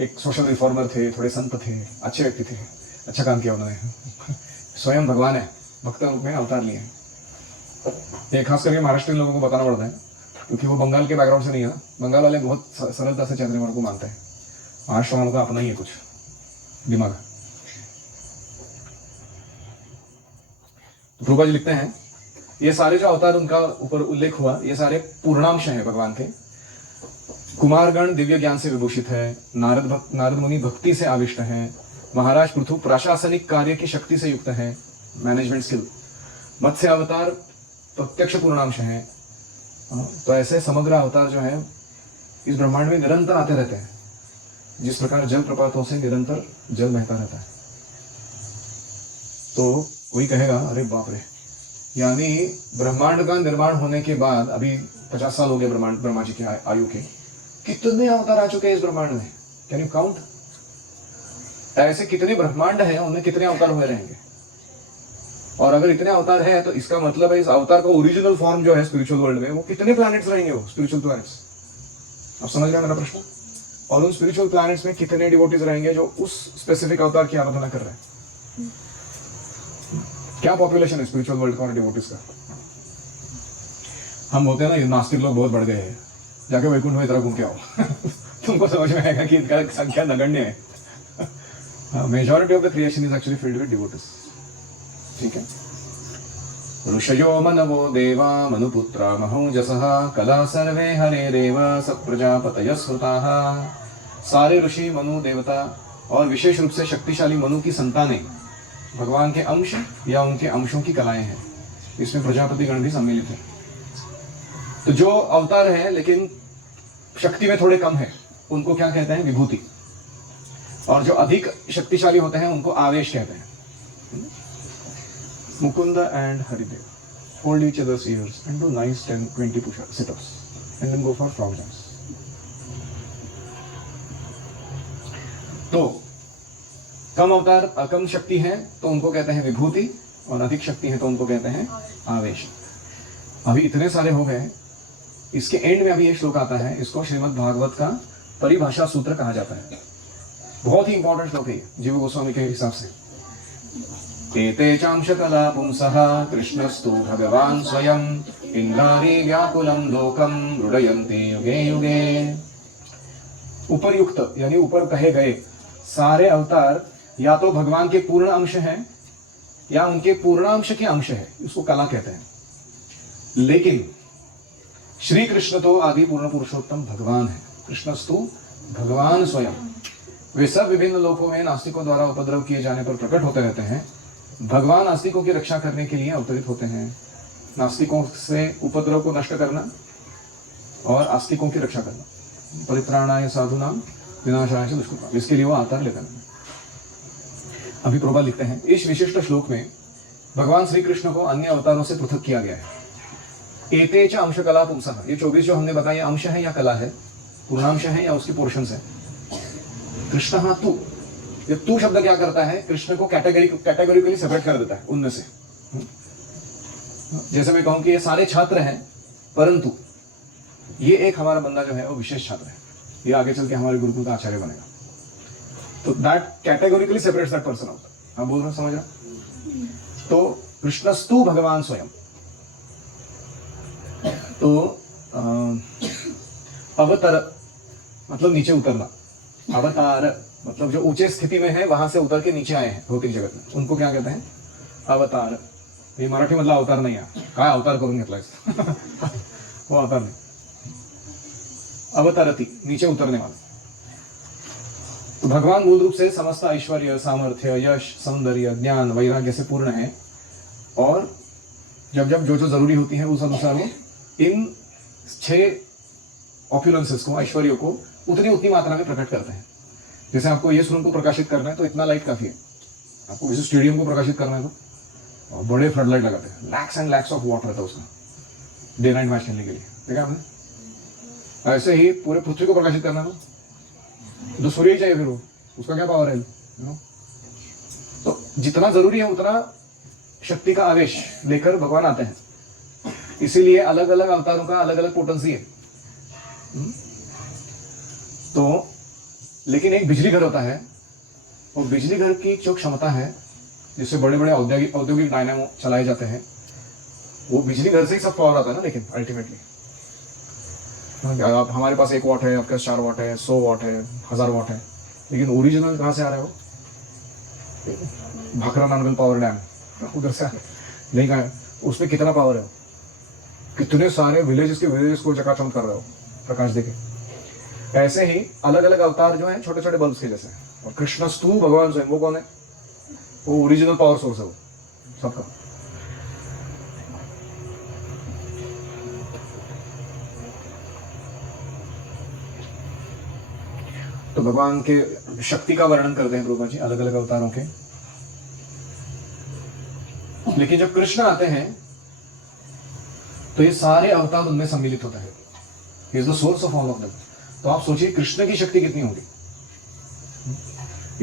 एक सोशल रिफॉर्मर थे, थोड़े संत थे, अच्छे व्यक्ति थे, अच्छा काम किया उन्होंने। स्वयं भगवान है, भक्त रूप में अवतार लिए हैं। ये खास करके महाराष्ट्र लोगों को बताना पड़ता है, क्योंकि वो बंगाल के बैकग्राउंड से नहीं है। बंगाल वाले बहुत सरलता से चैतन्य महाप्रभु को मानते हैं, महाराष्ट्र वालों का अपना ही है कुछ दिमाग। तो प्रभुपाद जी लिखते हैं, ये सारे जो अवतार उनका ऊपर उल्लेख हुआ, ये सारे पूर्णांश हैं भगवान के। कुमारगण दिव्य ज्ञान से विभूषित है, नारद मुनि भक्ति से आविष्ट हैं, महाराज पृथु प्रशासनिक कार्य की शक्ति से युक्त है, मैनेजमेंट स्किल। मत्स्य अवतार प्रत्यक्ष पूर्णांश हैं। तो ऐसे समग्र अवतार जो है इस ब्रह्मांड में निरंतर आते रहते हैं, जिस प्रकार जल प्रपातों से निरंतर जल बहता रहता है। तो कोई कहेगा अरे बाप रे, यानी ब्रह्मांड का निर्माण होने के बाद अभी 50 साल हो गए ब्रह्मा जी के आयु के, कितने अवतार आ चुके हैं इस ब्रह्मांड में? Can you count? ऐसे कितने ब्रह्मांड हैं, उनमें कितने अवतार हुए रहेंगे? और अगर इतने अवतार है तो इसका मतलब है इस अवतार का ओरिजिनल फॉर्म जो है स्पिरिचुअल वर्ल्ड में, वो कितने प्लैनेट्स रहेंगे, वो स्पिरिचुअल प्लैनेट्स। आप समझ गए मेरा प्रश्न? और उन स्पिरिचुअल प्लैनेट्स में कितने डिवोटीज रहेंगे जो उस स्पेसिफिक अवतार की आराधना कर रहे हैं? क्या पॉपुलेशन है स्पिरिचुअल वर्ल्ड का और डिवोटीज का? हम होते हैं ना, ये नास्तिक लोग बहुत बढ़ गए हैं, जाके वैकुंठ में इतना घूम के आओ तुमको समझ में आएगा कि इनका संख्या नगण्य है। Majority of the creation is actually filled with devotees. ठीक है। ऋषयो मनवो देवा मनुपुत्रा महौजसः कला सर्वे हरेरेव सप्रजापतयः स्मृताः। सारे ऋषि, मनु, देवता और विशेष रूप से शक्तिशाली मनु की संतानें भगवान के अंश या उनके अंशों की कलाएं हैं। इसमें प्रजापति गण भी सम्मिलित है। तो जो अवतार है लेकिन शक्ति में थोड़े कम है, उनको क्या कहते हैं? विभूति। और जो अधिक शक्तिशाली होते हैं उनको आवेश कहते हैं। Mukund and Haridev hold each other's ears and do nice 10-20 push-ups, sit-ups, and then go for frog jumps. तो कम अवतार, कम शक्ति है तो उनको कहते हैं विभूति, और अधिक शक्ति है तो उनको कहते हैं आवेश। अभी इतने सारे हो गए। इसके एंड में अभी एक श्लोक आता है, इसको श्रीमद् भागवत का परिभाषा सूत्र कहा जाता है। बहुत ही इंपॉर्टेंट श्लोक है जीव गोस्वामी के हिसाब से। एते चांशकला पुंसः कृष्णस्तु भगवान स्वयं इंद्रारी व्याकुलं लोकम रुडयन्ति युगे युगे। उपरयुक्त यानी ऊपर कहे गए सारे अवतार या तो भगवान के पूर्ण अंश हैं या उनके पूर्णांश के अंश है, इसको कला कहते हैं। लेकिन श्री कृष्ण तो आदि पूर्ण पुरुषोत्तम भगवान है। कृष्णस्तु भगवान स्वयं। वे सब विभिन्न लोकों में नास्तिकों द्वारा उपद्रव किए जाने पर प्रकट होते रहते हैं। भगवान नास्तिकों की रक्षा करने के लिए अवतरित होते हैं। नास्तिकों से उपद्रव को नष्ट करना और आस्तिकों की रक्षा करना, परित्राणाय साधूनां विनाशाय च दुष्कृताम्, इसके लिए वो अवतार लेते हैं। अभी प्रभा लिखते हैं, इस विशिष्ट श्लोक में भगवान श्री कृष्ण को अन्य अवतारों से पृथक किया गया है। एते च अंश कला पुंसः, ये 24 जो हमने बताया अंश है या कला है, पूर्णांश है या उसकी पोर्शंस है। कृष्ण तू, ये तू शब्द क्या करता है? कृष्ण को कैटेगोरिकली सेपरेट कर देता है उनमें से। जैसे मैं कहूं कि ये सारे छात्र हैं, परंतु ये एक हमारा बंदा जो है वो विशेष छात्र है, ये आगे चल के हमारे गुरुकुल का आचार्य बनेगा। तो that categorically separates that person out. आप बोल रहे हो, समझ रहे? तो कृष्णस्तु भगवान स्वयं। तो अवतर मतलब नीचे उतरना, अवतार मतलब जो ऊंचे स्थिति में है वहां से उतर के नीचे आए हैं भौतिक जगत में, उनको क्या कहते हैं? अवतार। ये मराठी मतलब अवतार नहीं है, काय अवतार करून घेतलाय वो अवतार नहीं। अवतरती, नीचे उतरने वाला। तो भगवान मूल रूप से समस्त ऐश्वर्य, सामर्थ्य, यश, सौंदर्य, ज्ञान, वैराग्य से पूर्ण है, और जब जब जो जो जरूरी होती है उस अनुसार वो इन 6 ऑप्युलेंसेस को, ऐश्वर्यों को उतनी मात्रा में प्रकट करते हैं। जैसे आपको ये सूर्य को प्रकाशित करना है तो इतना लाइट काफी है। आपको किसी स्टेडियम को प्रकाशित करना है तो बड़े फ्लड लाइट लगाते हैं, lakhs and lakhs of water रहता है उसका डे नाइट मैच खेलने के लिए। देखा आपने? ऐसे ही पूरे पृथ्वी को प्रकाशित करना है तो सूर्य ही चाहिए, फिर वो उसका क्या पावर है? तो जितना जरूरी है उतना शक्ति का आवेश लेकर भगवान आते हैं। इसीलिए अलग अलग अवतारों का अलग अलग पोटेंसी है। तो लेकिन एक बिजली घर होता है, और बिजली घर की जो क्षमता है जिससे बड़े बड़े औद्योगिक डायनामो चलाए जाते हैं, वो बिजली घर से ही सब पावर आता है ना। लेकिन अल्टीमेटली आप, हमारे पास 1 वाट है, आपके पास 4 वाट है, 100 वाट है, 1000 वाट है, लेकिन ओरिजिनल कहाँ से आ रहा है? वो भाखरा नानगल पावर डैम उधर से नहीं कहा, उसमें कितना पावर है? कितने सारे विलेजेस को चकाचौंध कर रहे हो प्रकाश देके। ऐसे ही अलग अलग अवतार जो हैं छोटे छोटे बल्ब के जैसे हैं। और कृष्णस्तु भगवान स्वयं, वो कौन है? वो ओरिजिनल पावर सोर्स है वो सबका। तो भगवान के शक्ति का वर्णन करते हैं प्रभुपाद जी अलग अलग अवतारों के। लेकिन जब कृष्ण आते हैं तो ये सारे अवतार उनमें सम्मिलित होते हैं। He is the source of all of them. तो आप सोचिए कृष्ण की शक्ति कितनी होगी।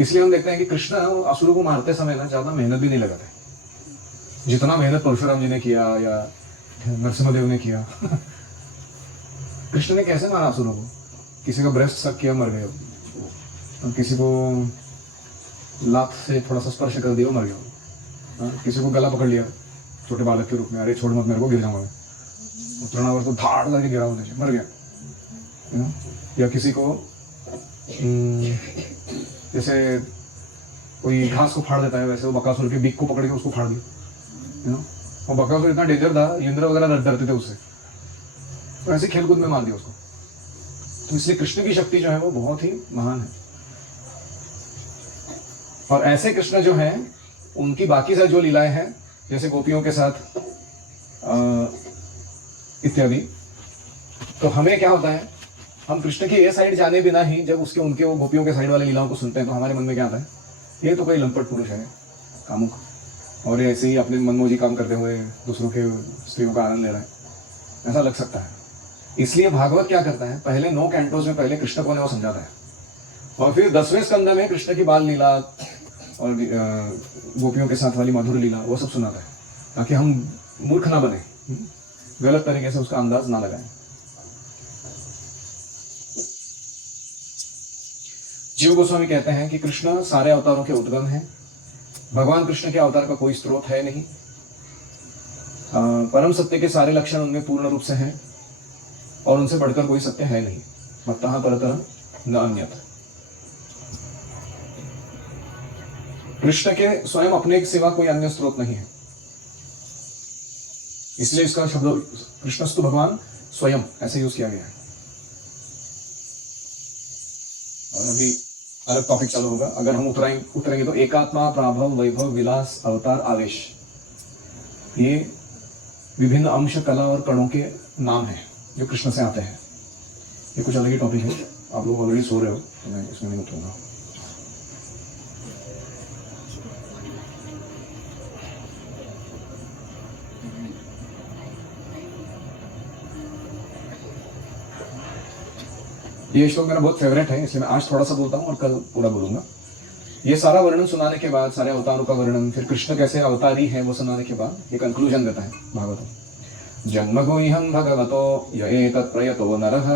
इसलिए हम देखते हैं कि कृष्ण असुरों को मारते समय ना ज्यादा मेहनत भी नहीं लगाते, जितना मेहनत परशुराम जी ने किया या नरसिम्हा ने किया। कृष्ण ने कैसे मारा असुरों को? किसी का ब्रेस्ट सक किया, मर गए। और किसी को लात से थोड़ा सा स्पर्श कर दिया, मर गया। किसी को गला पकड़ लिया छोटे बालक के रूप में, अरे छोड़ मत मेरे को, गिर जाऊंगा मैं। तृणावर तो धाड़ करके गिरा होने मर गया, या किसी को जैसे कोई घास को फाड़ देता है, वैसे वो बकासुर के बीक को पकड़ के उसको फाड़ दिया, और बकासुर इतना डेंजर था, इंद्र वगैरह डरते थे उससे, तो ऐसे खेलकूद में मार दिया उसको। तो इसलिए कृष्ण की शक्ति जो है वो बहुत ही महान है। और ऐसे कृष्ण जो हैं उनकी बाकी सारी जो लीलाएं हैं, जैसे गोपियों के साथ इत्यादि, तो हमें क्या होता है, हम कृष्ण की ये साइड जाने बिना ही जब उसके उनके वो गोपियों के साइड वाले लीलाओं को सुनते हैं तो हमारे मन में क्या आता है, ये तो कोई लंपट पुरुष है, कामुक, और ये ऐसे ही अपने मनमोजी काम करते हुए दूसरों के स्त्रियों का आनंद ले रहा है, ऐसा लग सकता है। इसलिए भागवत क्या करता है, पहले 9 कैंटोज में पहले कृष्ण को वो समझाता है, और फिर 10वें स्कंद में कृष्ण की बाल लीला और गोपियों के साथ वाली मधुर लीला वो सब सुनाता है, ताकि हम मूर्ख ना बने, गलत तरीके से उसका अंदाज ना लगाएं। जीव गोस्वामी कहते हैं कि कृष्ण सारे अवतारों के उद्गम हैं, भगवान कृष्ण के अवतार का कोई स्रोत है नहीं, परम सत्य के सारे लक्षण उनमें पूर्ण रूप से हैं, और उनसे बढ़कर कोई सत्य है नहीं, मत्तः परतरं न अन्यत्। कृष्ण के स्वयं अपने के सिवा कोई अन्य स्रोत नहीं है, इसलिए इसका शब्द कृष्णस्तु भगवान स्वयं ऐसे यूज किया गया है। और अभी अलग टॉपिक चालू होगा, अगर हम उतरेंगे तो एकात्मा, प्राभव, वैभव, विलास, अवतार, आवेश, ये विभिन्न अंश, कला और कणों के नाम हैं जो कृष्ण से आते हैं। ये कुछ अलग ही टॉपिक है, आप लोग ऑलरेडी सो रहे हो तो मैं इसमें नहीं उतरूंगा। ये श्लोक मेरा बहुत फेवरेट है, इसलिए मैं आज थोड़ा सा बोलता हूँ और कल पूरा बोलूंगा। ये सारा वर्णन सुनाने के बाद, सारे अवतारों का वर्णन, फिर कृष्ण कैसे अवतारी है वो सुनाने के बाद ये कंक्लूजन देता है भागवत। जन्म गुह्यं भगवतो य एतत् प्रयतो नरः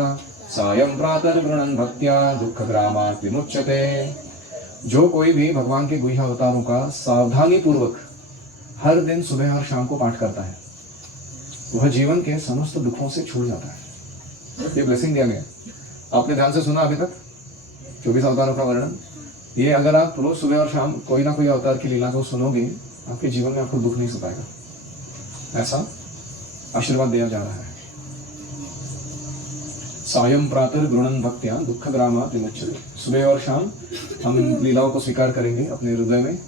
सायं प्रातर्गृणन् भक्त्या दुःखग्रामात् विमुच्यते। जो कोई भी भगवान के गुह्य अवतारों का सावधानी पूर्वक हर दिन सुबह और शाम को पाठ करता है, वह जीवन के समस्त दुखों से छूट जाता है। ये ब्लेसिंग दिया गया, आपने ध्यान से सुना अभी तक 24 अवतारों का वर्णन। ये अगर आप रोज सुबह और शाम कोई ना कोई अवतार की लीला को सुनोगे, आपके जीवन में आपको दुख नहीं सताएगा, ऐसा आशीर्वाद दिया जा रहा है। सायं प्रातः गृणन् भक्त्या दुःखग्रामात् विमुच्यते। सुबह और शाम हम लीलाओं को स्वीकार करेंगे अपने हृदय में,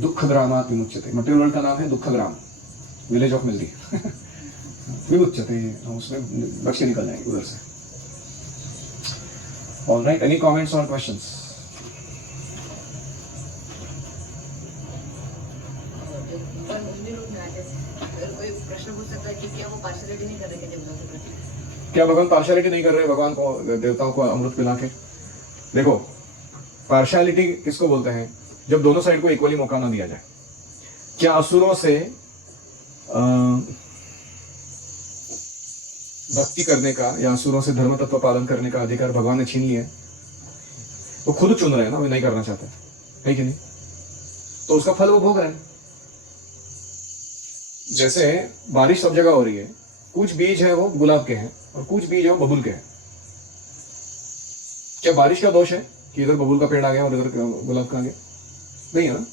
दुःखग्रामात् विमुच्यते। मटेरियल वर्ल्ड का नाम है दुःखग्राम, विलेज ऑफ मिजरी। विमुच्यते, हम उसमें बच के निकल जाएंगे उधर से। All right, any comments or questions? क्या भगवान पार्शियलिटी नहीं कर रहे भगवान को, देवताओं को अमृत पिला के? देखो, पार्शियलिटी किसको बोलते हैं, जब दोनों साइड को इक्वली मौका ना दिया जाए। क्या असुरों से भक्ति करने का या असुरों से धर्म तत्व पालन करने का अधिकार भगवान ने छीन लिया है? वो खुद चुन रहे हैं ना, वे नहीं करना चाहते, है कि नहीं? तो उसका फल वो भोग रहे हैं। जैसे बारिश सब जगह हो रही है, कुछ बीज है वो गुलाब के हैं और कुछ बीज है वो बबूल के हैं। क्या बारिश का दोष है कि इधर बबूल का पेड़ आ गया और इधर गुलाब का आ गया? नहीं है ना।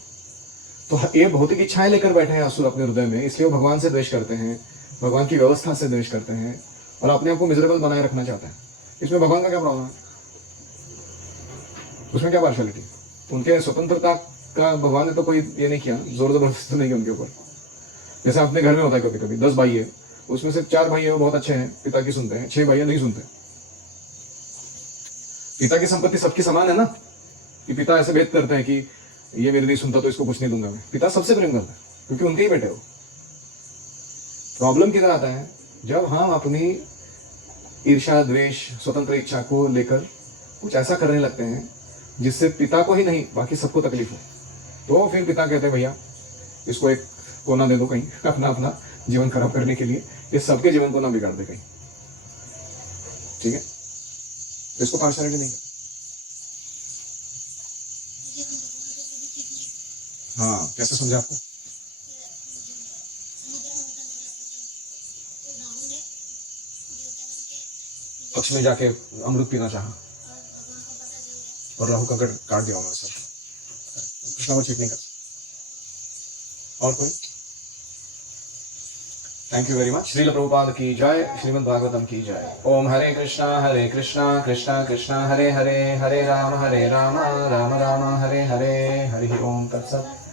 तो ये भौतिक इच्छाएं लेकर बैठे हैं असुर अपने हृदय में, इसलिए वो भगवान से द्वेष करते हैं, भगवान की व्यवस्था से द्वेष करते हैं और अपने आप को मिजरेबल बनाए रखना चाहते हैं। इसमें भगवान का क्या प्रॉब्लम है? उसमें क्या पार्शियलिटी? उनके स्वतंत्रता का भगवान ने तो कोई ये नहीं किया, जोर जबरदस्ती तो नहीं किया उनके ऊपर। जैसे अपने घर में होता है, कभी कभी 10 भाई है, उसमें से 4 भाई है वो बहुत अच्छे हैं, पिता की सुनते हैं, 6 भाई नहीं सुनते। पिता की संपत्ति सबकी समान है ना, कि पिता ऐसे भेद करते हैं कि ये मेरे नहीं सुनता तो इसको कुछ नहीं दूंगा मैं। पिता सबसे प्रेम करता है क्योंकि उनके ही बेटे हो। प्रॉब्लम किधर आता है? जब हम अपनी ईर्ष्या, द्वेष, स्वतंत्र इच्छा को लेकर कुछ ऐसा करने लगते हैं जिससे पिता को ही नहीं बाकी सबको तकलीफ हो, तो फिर पिता कहते हैं भैया इसको एक कोना दे दो कहीं, अपना अपना जीवन खराब करने के लिए, ये सबके जीवन को ना बिगाड़ दे कहीं। ठीक है, तो इसको पार्शियलिटी नहीं। हाँ, कैसे समझा आपको? पक्ष में जाके अमृत पीना चाहा और राहु का गढ़ काट दिया उन्होंने सर। कृष्णा को चीट नहीं कर। और कोई? Thank you very much. Srila Prabhupada की जय, श्रीमद् भागवतम की जय। ओम हरे कृष्णा कृष्णा कृष्णा हरे हरे, हरे राम राम राम हरे हरे, हरि ओम तत्सत।